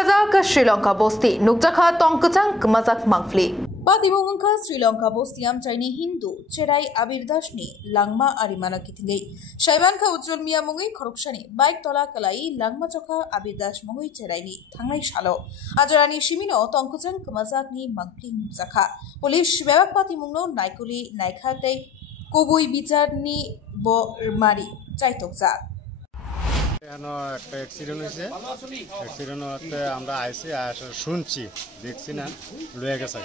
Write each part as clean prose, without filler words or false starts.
Kazak Sri Lanka bosti nukjaka tongkachang kemazak mangfli. Patimungka Sri Lanka bostiam Chinese Hindu cerai abirdashni langma arimana kitingai. Shaibanka ujjol mia mungi korupshani bike tola kalai langma choka abirdash mungi cerai ni thangnai shalo. Ajarani shimino tongkachang kemazakni mangfli nukjaka. Police bebak patimungno naikuli naikhatai kubui bicarni bo mari chaitokjak. একটা accident হয়েছে accident হতে আমরা আইসি শুনছি দেখছি না লয়ে গেছে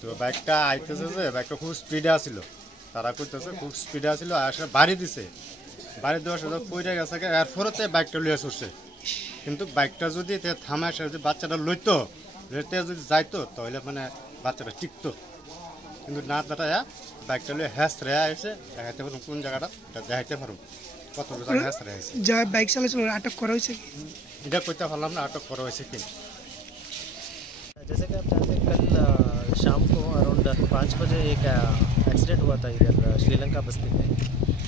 তো বাইকটা আইতেছে যে বাইকটা খুব স্পিডে আসছিল তারা করতেছে খুব স্পিডে আসছিল আসে বাড়ি দিছে বাড়ি দেওয়ার সাথে পড়ে গেছে এরপরতে বাইকটা লয়ে ছুটছে কিন্তু বাইকটা যদি থামায় সে যদি বাচ্চাটা লইতো লইতে যদি যাইতো তাহলে মানে বাচ্চাটা টিকতো কিন্তু না দাঁড়ায় বাইকটা লয়ে হ্যাস রেয়া এসে দেখাইতে পারুন কোন জায়গাটা এটা দেখাইতে পারুন बाइक चला अटक करा अटक करा जैसे कि आप जानते हैं कल शाम को अराउंड 5 बजे एक एक्सीडेंट हुआ था इधर श्रीलंका बस्ती में।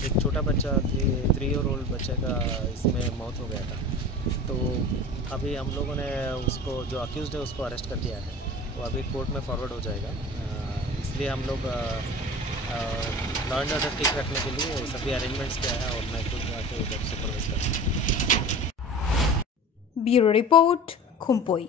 एक छोटा बच्चा 3 ईयर ओल्ड बच्चे का इसमें मौत हो गया था। तो अभी हम लोगों ने उसको जो अक्यूज्ड है उसको अरेस्ट कर दिया है। वो अभी कोर्ट में फॉरवर्ड हो जाएगा। इसलिए हम लोग लॉ एंड ऑर्डर ठीक रखने के लिए सभी अरेंजमेंट्स किया है और मैं खुद आके उधर सुपरवाइज कर। Bureau report खुम्पोई।